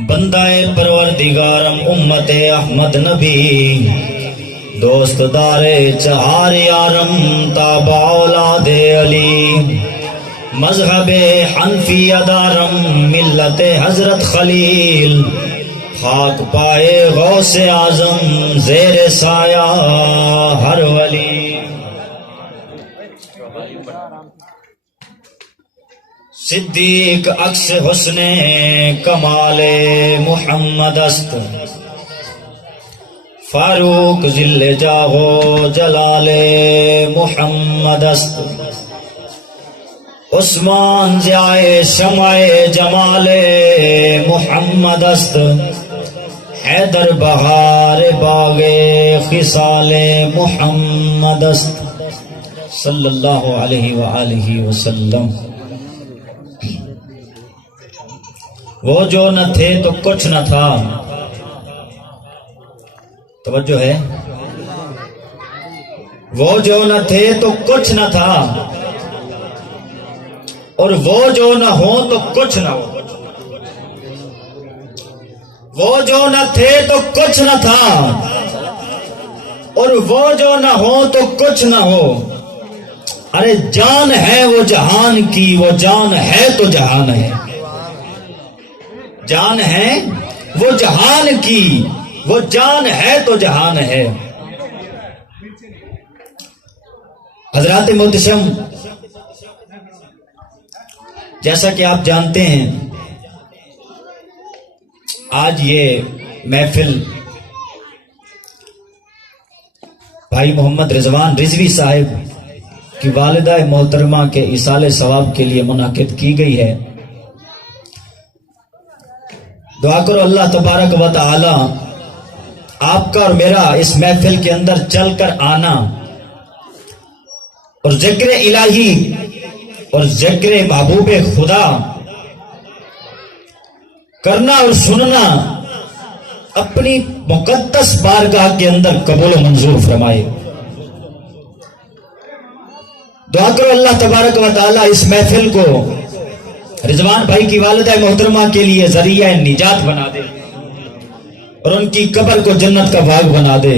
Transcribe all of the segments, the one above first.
بندہ پروردگارم امت احمد نبی، دوست دار چہار یارم تابع اولاد علی، مذہب حنفی دارم ملت حضرت خلیل، خاک پائے غوث اعظم زیر سایہ ہر ولی۔ صدیق عکس حسن کمال محمد است، فاروق ذل جاغو جلال محمد است، عثمان ضیاء شمع جمال محمد است، حیدر بہار باغ خصال محمد است صلی اللہ علیہ وآلہ وسلم۔ وہ جو نہ تھے تو کچھ نہ تھا، توجہ ہے، وہ جو نہ تھے تو کچھ نہ تھا، اور وہ جو نہ ہو تو کچھ نہ ہو، وہ جو نہ تھے تو کچھ نہ تھا، اور وہ جو نہ ہو تو کچھ نہ ہو، ارے جان ہے وہ جہان کی، وہ جان ہے تو جہان ہے، جان ہے وہ جہان کی، وہ جان ہے تو جہان ہے۔ حضرات محتشم، جیسا کہ آپ جانتے ہیں آج یہ محفل بھائی محمد رضوان رضوی صاحب کی والدہ محترمہ کے ایصال ثواب کے لیے منعقد کی گئی ہے۔ دعا کرو اللہ تبارک و تعالی آپ کا اور میرا اس محفل کے اندر چل کر آنا اور ذکر الہی اور ذکر محبوب خدا کرنا اور سننا اپنی مقدس بارگاہ کے اندر قبول و منظور فرمائے۔ دعا کرو اللہ تبارک و تعالی اس محفل کو رضوان بھائی کی والدہ محترمہ کے لیے ذریعہ نجات بنا دے اور ان کی قبر کو جنت کا باغ بنا دے،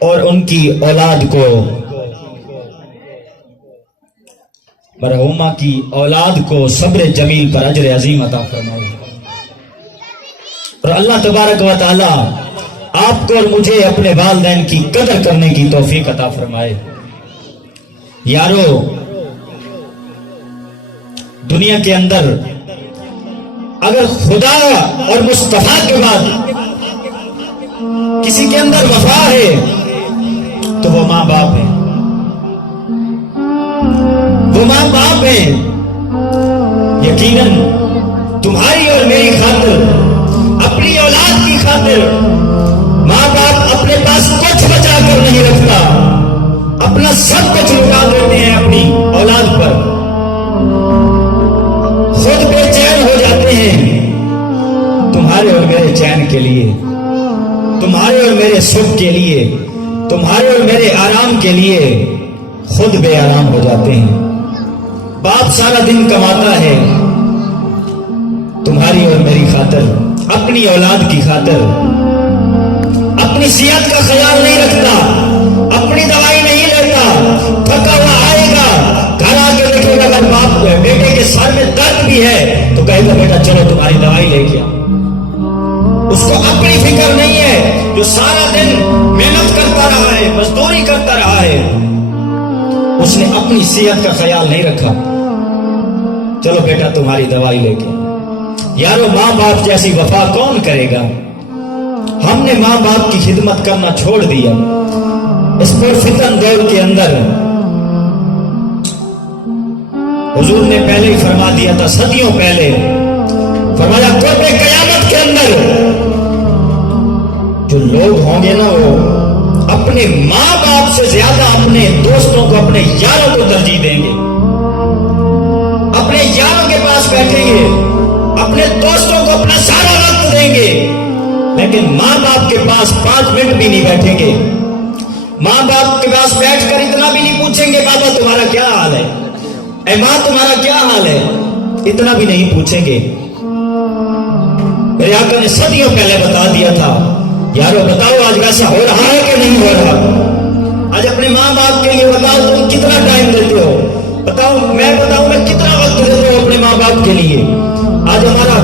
اور ان کی اولاد کو، مرحومہ کی اولاد کو صبر جمیل پر اجر عظیم عطا فرمائے، اور اللہ تبارک و تعالی آپ کو اور مجھے اپنے والدین کی قدر کرنے کی توفیق عطا فرمائے۔ یارو، دنیا کے اندر اگر خدا اور مصطفیٰ کے بعد کسی کے اندر وفا ہے تو وہ ماں باپ ہے، وہ ماں باپ ہے۔ یقیناً تمہاری اور میری خاطر، اپنی اولاد کی خاطر ماں باپ اپنے پاس کچھ بچا کر نہیں رکھتا، اپنا سب کچھ لٹا دیتے ہیں اپنی اولاد پر، خود بے چین ہو جاتے ہیں تمہارے اور میرے چین کے لیے، تمہارے اور میرے سکھ کے لیے، تمہارے اور میرے آرام کے لیے خود بے آرام ہو جاتے ہیں۔ باپ سارا دن کماتا ہے تمہاری اور میری خاطر، اپنی اولاد کی خاطر، اپنی صحت کا خیال نہیں رکھتا، اپنی دوائی نہیں لیتا، تھکا ہوا آئے گا، گھر آ کے دیکھے گا اگر باپ بیٹے کے سر میں درد بھی ہے تو کہے گا بیٹا چلو تمہاری دوائی لے کے آؤ۔ اس کو اپنی فکر نہیں ہے، جو سارا دن محنت کرتا رہا ہے، مزدوری کرتا رہا ہے، اس نے اپنی صحت کا خیال نہیں رکھا، چلو بیٹا تمہاری دوائی لے کے۔ یارو، ماں باپ جیسی وفا کون کرے گا؟ ہم نے ماں باپ کی خدمت کرنا چھوڑ دیا اس پرفتن دور کے اندر۔ حضور نے پہلے ہی فرما دیا تھا، صدیوں پہلے فرمایا قرب قیامت کے اندر جو لوگ ہوں گے نا، وہ اپنے ماں باپ سے زیادہ اپنے دوستوں کو، اپنے یاروں کو ترجیح دیں گے، اپنے یاروں کے پاس بیٹھیں گے، اپنے دوستوں کو اپنا سارا وقت دیں گے، لیکن ماں باپ کے پاس 5 منٹ بھی نہیں بیٹھیں گے۔ ماں باپ کے پاس بیٹھ کر اتنا بھی نہیں پوچھیں گے بابا تمہارا کیا حال ہے، اے ماں تمہارا کیا حال ہے، اتنا بھی نہیں پوچھیں گے۔ میرے آقا نے صدیوں پہلے بتا دیا تھا. یارو بتاؤ آج ویسا ہو رہا ہے کہ نہیں ہو رہا؟ آج اپنے ماں باپ کے لیے بتاؤ تم کتنا ٹائم دیتے ہو؟ بتاؤ میں کتنا وقت دیتے ہو اپنے ماں باپ کے لیے؟ آج ہمارا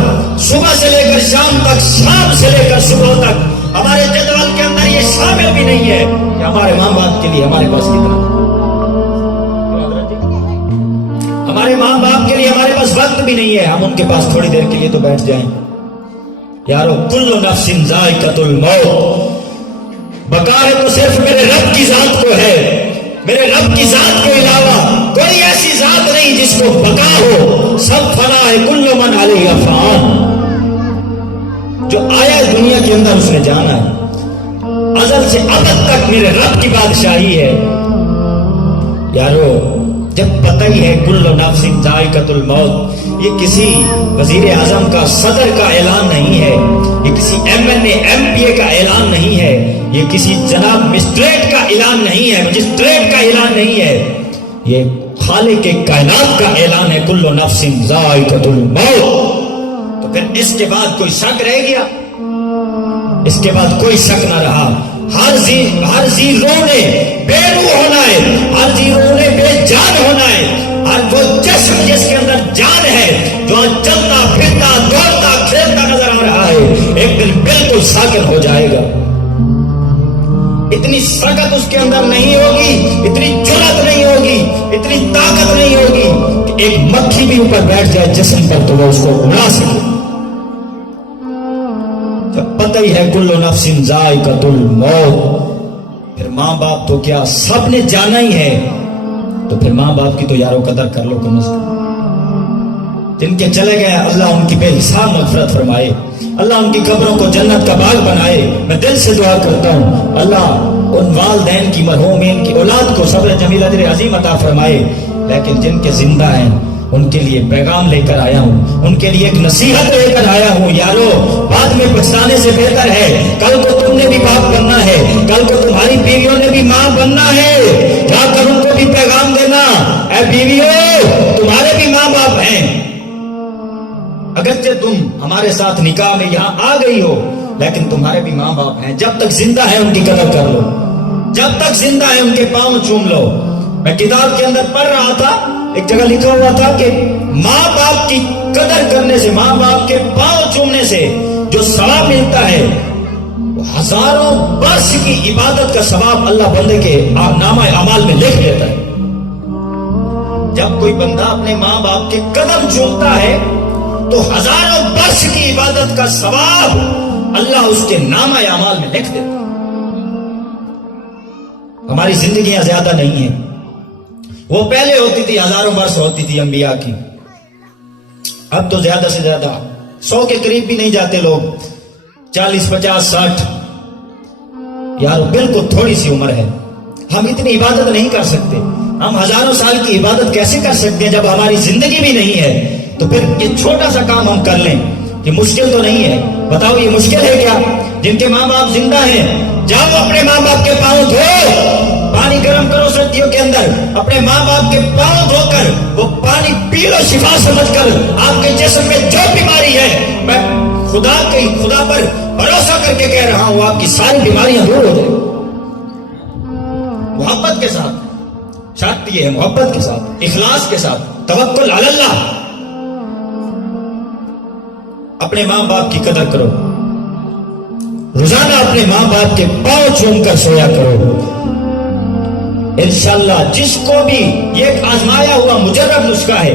صبح سے لے کر شام تک، شام سے لے کر صبح تک ہمارے جدول کے اندر یہ شامل بھی نہیں ہے کہ ہمارے ماں باپ کے لیے ہمارے پاس کتنا، ہمارے ماں باپ کے لیے ہمارے پاس وقت بھی نہیں ہے. ہم ان کے پاس تھوڑی دیر کے لیے تو بیٹھ جائیں. یارو کل نفس ذائقۃ الموت، بقا ہے تو صرف میرے رب کی ذات کو ہے. میرے رب کی ذات کے علاوہ کوئی ایسی ذات نہیں جس کو بقا ہو. سب فنا ہے، کل من علیہ فان. جو آیا اس دنیا کے اندر اس نے جانا ہے. ازل سے ابد تک میرے رب کی بادشاہی ہے. یارو جب پتہ ہی ہے کل نفس ذائقۃ الموت، یہ کسی وزیر اعظم کا، صدر کا اعلان نہیں ہے، یہ کسی MNA MPA کا اعلان نہیں ہے، یہ کسی جناب مسٹریٹ کا اعلان نہیں ہے، مجسٹریٹ کا اعلان نہیں ہے، یہ خالق کائنات کا اعلان ہے. کل نفس ذائقۃ الموت. تو پھر اس کے بعد کوئی شک رہ گیا؟ اس کے بعد کوئی شک نہ رہا. ہر زی روح نے بے روح ہونا ہے، ہر زی روح نے بے جان ہونا ہے. ہر وہ جسم جس کے اندر جان ہے، جو چلتا پھرتا دوڑتا کھیلتا نظر آ رہا ہے، ایک دن بالکل ساکت ہو جائے گا. اتنی سکت اس کے اندر نہیں ہوگی، اتنی جرأت نہیں ہوگی، اتنی طاقت نہیں ہوگی کہ ایک مکھی بھی اوپر بیٹھ جائے جسم پر تو وہ اس کو اڑا سکے. جب پتہ ہی ہے کل نفس ذائقۃ الموت، پھر ماں باپ تو کیا سب نے جانا ہی ہے. تو پھر ماں باپ کی تو یارو قدر کر لو کم از کم. جن کے چلے گئے اللہ ان کی بے حساب مغفرت فرمائے، اللہ ان کی قبروں کو جنت کا باغ بنائے. میں دل سے دعا کرتا ہوں اللہ ان والدین کی، مرحومین کی اولاد کو صبر جمیل اجر عظیم عطا فرمائے. لیکن جن کے زندہ ہیں ان کے لیے پیغام لے کر آیا ہوں، ان کے لیے ایک نصیحت لے کر آیا ہوں. یارو بعد میں پچھتانے سے بہتر ہے کل کو تم نے بھی باپ بننا ہے، کل کو تمہاری بیویوں نے بھی ماں بننا ہے. جا کر ان کو بھی پیغام دینا، اے بیویوں تمہارے بھی ماں باپ ہیں. اگرچہ تم ہمارے ساتھ نکاح میں یہاں آ گئی ہو لیکن تمہارے بھی ماں باپ ہیں. جب تک زندہ ہے ان کی قدر کر لو، جب تک زندہ ہے ان کے پاؤں چوم لو. میں کتاب کے اندر پڑھ رہا تھا، ایک جگہ لکھا ہوا تھا کہ ماں باپ کی قدر کرنے سے، ماں باپ کے پاؤں چومنے سے جو ثواب ملتا ہے وہ ہزاروں برس کی عبادت کا ثواب اللہ بندے کے نامہ اعمال میں لکھ لیتا ہے. جب کوئی بندہ اپنے ماں باپ کے قدم چومتا ہے تو ہزاروں برس کی عبادت کا ثواب اللہ اس کے نامہ اعمال میں لکھ دیتا ہے. ہماری زندگیاں زیادہ نہیں ہیں، وہ پہلے ہوتی تھی ہزاروں برس ہوتی تھی انبیاء کی. اب تو زیادہ سے زیادہ 100 کے قریب بھی نہیں جاتے لوگ، 40 50 60. یار بالکل تھوڑی سی عمر ہے، ہم اتنی عبادت نہیں کر سکتے. ہم ہزاروں سال کی عبادت کیسے کر سکتے ہیں جب ہماری زندگی بھی نہیں ہے؟ تو پھر یہ چھوٹا سا کام ہم کر لیں، یہ مشکل تو نہیں ہے. بتاؤ یہ مشکل ہے کیا؟ جن کے ماں باپ زندہ ہیں جاؤ اپنے ماں باپ کے پاؤں دھو، پانی گرم کرو سردیوں کے اندر، اپنے ماں باپ کے پاؤں دھو کر وہ پانی پی لو شفا سمجھ کر. آپ کے جسم میں جو بیماری ہے میں خدا پر بھروسہ کر کے کہہ رہا ہوں آپ کی ساری بیماریاں دور ہو جائیں. محبت کے ساتھ، شرط یہ ہے محبت کے ساتھ، اخلاص کے ساتھ، توکل علی اللہ. اپنے ماں باپ کی قدر کرو، روزانہ اپنے ماں باپ کے پاؤں چوم کر سویا کرو. انشاءاللہ جس کو بھی یہ ایک آزمایا ہوا مجرب نسخہ ہے،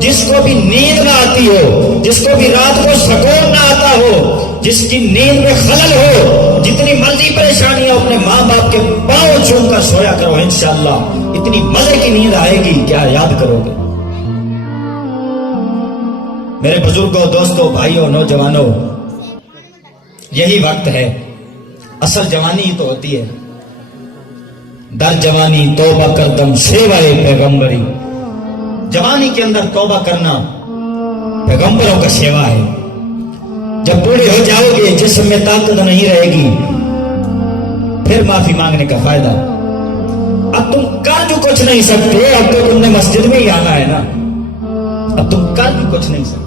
جس کو بھی نیند نہ آتی ہو، جس کو بھی رات کو سکون نہ آتا ہو، جس کی نیند میں خلل ہو، جتنی مرضی پریشانی ہو، اپنے ماں باپ کے پاؤں چوم کر سویا کرو. انشاءاللہ اتنی مزے کی نیند آئے گی کیا یاد کرو گے. میرے بزرگوں، دوستوں، بھائیوں، نوجوانوں، یہی وقت ہے. اصل جوانی ہی تو ہوتی ہے. در جوانی توبہ کردم سیوائے پیغمبری. جوانی کے اندر توبہ کرنا پیغمبروں کا سیوا ہے. جب بوڑھے ہو جاؤ گے، جسم میں طاقت نہیں رہے گی، پھر معافی مانگنے کا فائدہ. اب تم کر جو کچھ نہیں سکتے، اب تو تم نے مسجد میں ہی آنا ہے نا. اب تم کر بھی کچھ نہیں سکتے.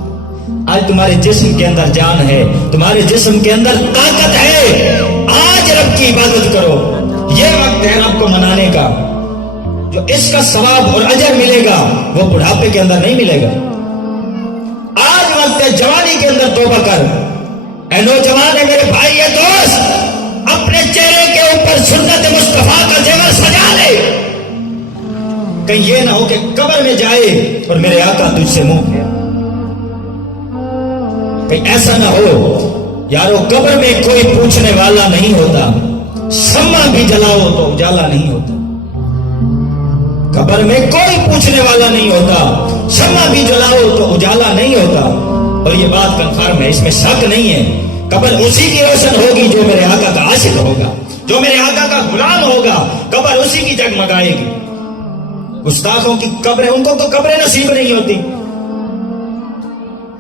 آج تمہارے جسم کے اندر جان ہے, تمہارے جسم کے اندر طاقت ہے. آج رب کی عبادت کرو. یہ وقت ہے رب کو منانے کا. جو اس کا ثواب اور اجر ملے گا وہ بڑھاپے کے اندر نہیں ملے گا. آج وقت ہے جوانی کے اندر توبہ کر. اے نوجوان, ہے میرے بھائی, ہے دوست, اپنے چہرے کے اوپر سنت مصطفیٰ کا زیور سجا لے. کہیں یہ نہ ہو کہ قبر میں جائے اور میرے آقا تجھ سے منہ پھیرے. کہیں ایسا نہ ہو یارو, قبر میں کوئی پوچھنے والا نہیں ہوتا. شمع بھی جلاؤ تو اجالا نہیں ہوتا. قبر میں کوئی پوچھنے والا نہیں ہوتا. شمع بھی جلاؤ تو اجالا نہیں ہوتا. اور یہ بات کنفرم ہے, اس میں شک نہیں ہے. قبر اسی کی روشن ہوگی جو میرے آقا کا عاشق ہوگا, جو میرے آقا کا غلام ہوگا. قبر اسی کی جگمگائے گی. گستاخوں کی قبریں, ان کو تو قبریں نصیب نہیں ہوتی.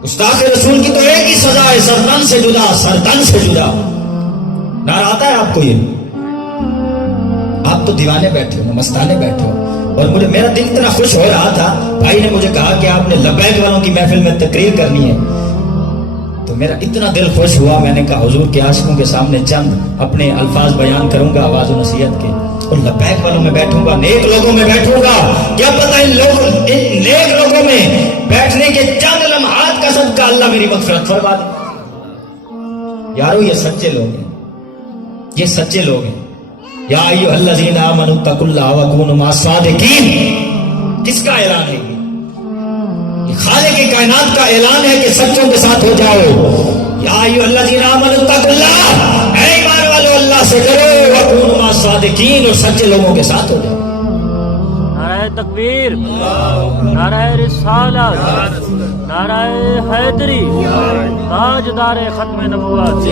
گستاخ رسول کی تو ایک ہی سزا ہے, سرتن سے جدا, سرتن سے جدا. نعرہ آتا ہے آپ کو یہ؟ آپ تو دیوانے بیٹھے ہو, مستانے بیٹھے ہو. اور مجھے میرا دل اتنا خوش ہو رہا تھا, بھائی نے مجھے کہا کہ آپ نے لبیک والوں کی محفل میں تقریر کرنی ہے. تو میرا اتنا دل خوش ہوا, میں نے کہا حضور کے عاشقوں کے سامنے چند اپنے الفاظ بیان کروں گا آواز و نصیحت کے, اور لبیک والوں میں بیٹھوں گا, نیک لوگوں میں بیٹھوں گا. کیا پتہ ان نیک لوگوں میں بیٹھنے کے چند لمحات کا صدقہ اللہ میری مغفرت فرما دے. یارو یہ سچے لوگ ہیں, یہ سچے لوگ ہیں. یا ایھا الذین آمنوا اتقوا اللہ وکونوا مع الصادقین. کس کا اعلان ہے یہ؟ خالق کائنات کا اعلان ہے کہ سچوں کے ساتھ ہو جاؤ. یا ایھا الذین آمنوا اتقوا اللہ, اے ایمان والو اللہ سے ڈرو, وکونوا مع الصادقین, اور سچے لوگوں کے ساتھ ہو جاؤ. نعرہ تکبیر, نعرہ رسالت, نعرہ حیدری, تاجدار ختم نبوت,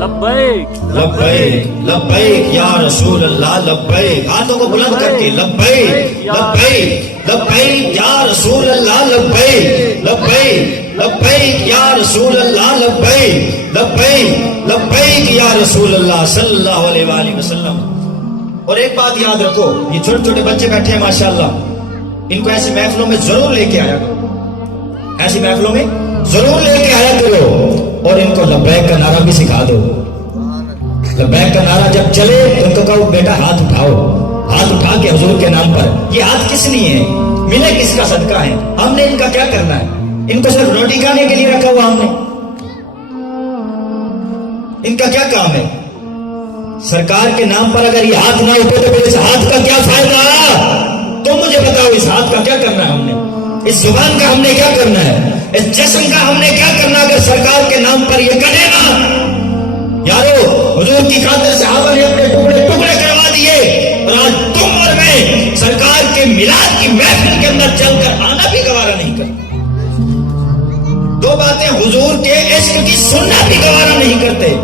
لبیک لبیک لبیک یا رسول اللہ, لبیک. ہاتھوں کو بلند کر کے لبیک لبیک لبیک یا رسول اللہ, لبیک لبیک لبیک یا رسول اللہ, لبیک لبیک لبیک یا رسول اللہ صلی اللہ علیہ وآلہ وسلم. اور ایک بات یاد رکھو, یہ چھوٹے چھوٹے بچے بیٹھے ہیں ماشاءاللہ, ان کو ایسی محفلوں میں ضرور لے کے آیا کرو, ایسی محفلوں میں ضرور لے کے آیا کرو. اور ان کو لبیک کا نعرہ بھی سکھا دو. لبیک کا نعرہ جب چلے تو ان کو کہو بیٹا ہاتھ اٹھاؤ, ہاتھ اٹھا کے حضور کے نام پر. یہ ہاتھ کس لیے ہے, ملے کس کا صدقہ ہے, ہم نے ان کا کیا کرنا ہے؟ ان کو صرف روٹی کھانے کے لیے رکھا ہوا ہم نے, ان کا کیا کام ہے؟ سرکار کے نام پر اگر یہ ہاتھ نہ اٹھے تو پھر اس ہاتھ کا کیا فائدہ؟ تم مجھے بتاؤ, اس ہاتھ کا کیا کرنا ہے ہم نے, اس زبان کا ہم نے کیا کرنا ہے, اس جسم کا ہم نے کیا کرنا اگر سرکار کے نام پر یہ کرے نا؟ یارو, حضور کی خاطر صحابہ نے اپنے ٹکڑے ٹکڑے کروا دیے, اور آج تم اور میں سرکار کے میلاد کی محفل کے اندر چل کر آنا بھی گوارا نہیں کرتے. دو باتیں, حضور کے عشق کی سننا بھی گوارا نہیں کرتے.